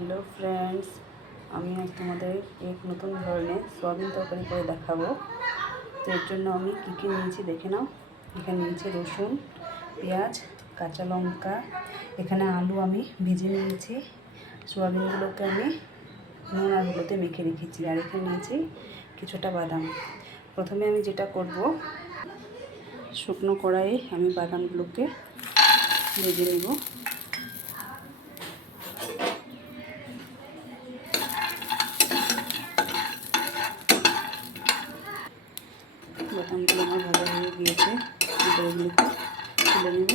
Hello friends, আমি আজ তোমাদের এক নতুন ধরনের সয়াবিন তরকারি করে দেখাবো। তো এর জন্য আমি কী কী নিয়েছি দেখে নাও। এখানে নিয়েছি রসুন, পেঁয়াজ, কাঁচা লঙ্কা, এখানে আলু আমি ভিজিয়ে নিয়েছি, সয়াবিনগুলোকে আমি নুন আর হলুদে মেখে রেখেছি, আর এখানে নিয়েছি কিছুটা বাদাম। প্রথমে আমি যেটা করব, শুকনো কড়াইয়ে আমি বাদামগুলোকে ভেজে নেব। বাদামগুলো আমার ভাজা হয়ে গিয়েছে, এগুলোকে তুলে নেব।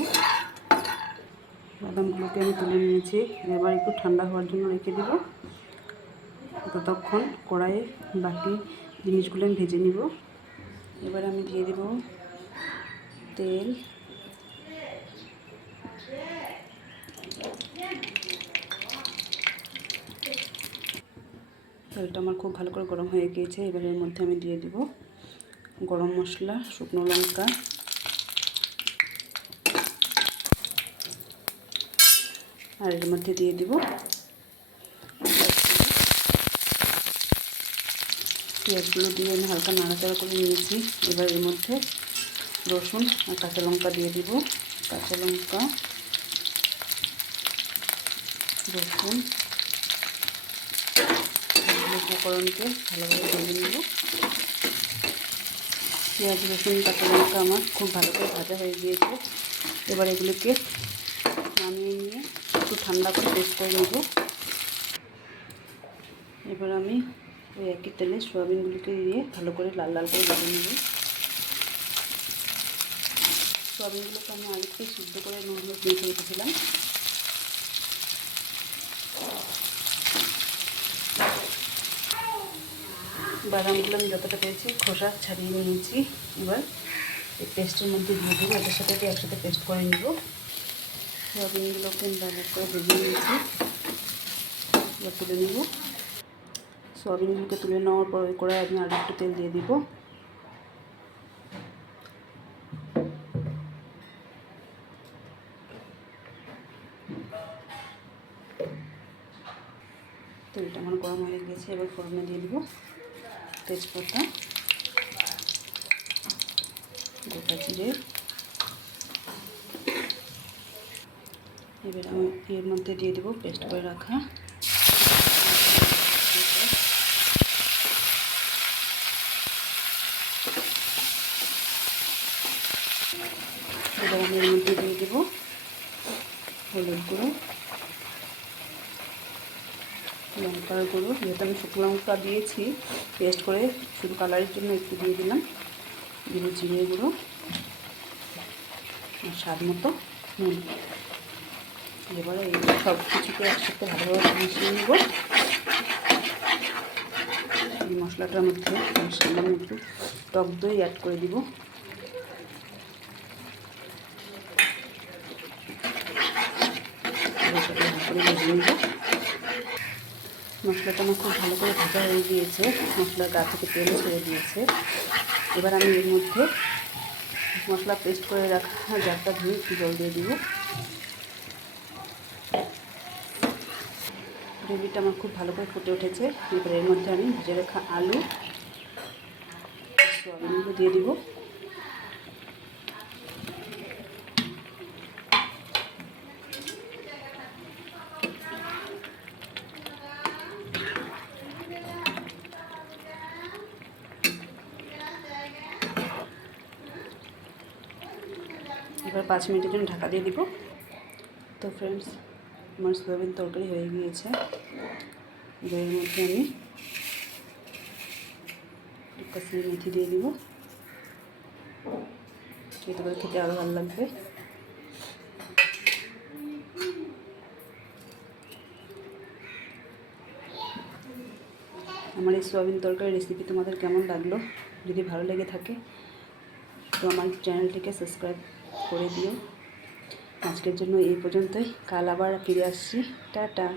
বাদামগুলোকে আমি তুলে নিয়েছি, এবার একটু ঠান্ডা হওয়ার জন্য রেখে দেব। ততক্ষণ কড়াইয়ে বাকি জিনিসগুলো আমি ভেজে নেব। এবার আমি দিয়ে দেব তেল, তেলটা আমার খুব ভালো করে গরম হয়ে গিয়েছে। এবার এর মধ্যে আমি দিয়ে দেব গরম মশলা, শুকনো লঙ্কা, আর এর মধ্যে দিয়ে দেব পেঁয়াজগুলো দিয়ে আমি হালকা নাড়াচাড়া করে নিয়েছি। এবার এর মধ্যে রসুন আর কাঁচা লঙ্কা দিয়ে দিব। কাঁচা লঙ্কা, রসুন, উপকরণকে ভালোভাবে ভেজে নেব। পেঁয়াজ, রসুন, কাঁচা লঙ্কা আমার খুব ভালো করে ভাজা হয়ে গিয়েছে। এবার এগুলোকে নামিয়ে নিয়ে একটু ঠান্ডা করে পেস্ট করে নেব। এবার আমি ওই একই তেলে সয়াবিনগুলোকে দিয়ে ভালো করে লাল লাল করে ভেজে নেব। সয়াবিনগুলোকে আমি আগে থেকে সিদ্ধ করে নুন হলুদ মেখে রেখেছিলাম। বাদামগুলো আমি যতটা পেয়েছি খোসা ছাড়িয়ে নিয়েছি। এবার এই পেস্টের মধ্যে দিয়ে দেবো, এটার সাথে একসাথে পেস্ট করে নেব। সয়াবিনগুলোকে আমি লাল করে ভেজে নিয়েছি, এবার তুলে নেব। সয়াবিনগুলোকে তুলে নেওয়ার পর ওই কড়াই আমি আরও একটু তেল দিয়ে দিব। তেলটা আমার গরম হয়ে গেছে। এবার ফোড়নে দিয়ে দেবো তেজপাতা, গোটা জিরে। এবার আমি এর মধ্যে দিয়ে দেবো পেস্ট করে রাখা। এবার আমি এর মধ্যে দিয়ে দেবো হলুদ গুঁড়ো, লঙ্কার গুঁড়ো, যেহেতু আমি শুকনো লঙ্কা দিয়েছি পেস্ট করে, শুধু কালারের জন্য একটু দিয়ে দিলাম। দিব জিরে গুঁড়ো আর স্বাদ মতো নুন। এবারে এই সব কিছুকে একসাথে ভালোভাবে মিশিয়ে নেব। এই মশলাটার মধ্যে সামান্য একটু টক দই অ্যাড করে দিব। মশলাটা আমার খুব ভালো করে ভাজা হয়ে গিয়েছে, মশলার গা থেকে তেল ছেড়ে দিয়েছে। এবার আমি এর মধ্যে মশলা পেস্ট করে রাখা জারটা ধুয়ে একটু জল দিয়ে দিব। গ্রেভিটা আমার খুব ভালো করে ফুটে উঠেছে। এবার এর মধ্যে আমি ভেজে রাখা আলু, সয়াবিনগুলো দিয়ে দিব। এবার 5 মিনিটের জন্য ঢাকা দিয়ে দিব। তো ফ্রেন্ডস, আমার সয়াবিন তরকারি হয়ে গিয়েছে। এবার এর মধ্যে আমি কাসুরি মেথি দিয়ে দিব, এতে করে খেতে আরও ভালো লাগবে। আমার এই সয়াবিন তরকারি রেসিপি তোমাদের কেমন লাগলো? যদি ভালো লেগে থাকে তো আমার চ্যানেলটিকে সাবস্ক্রাইব করে দিও। আজকের জন্য এই পর্যন্তই, কাল আবার ফিরে আসছি। টাটা।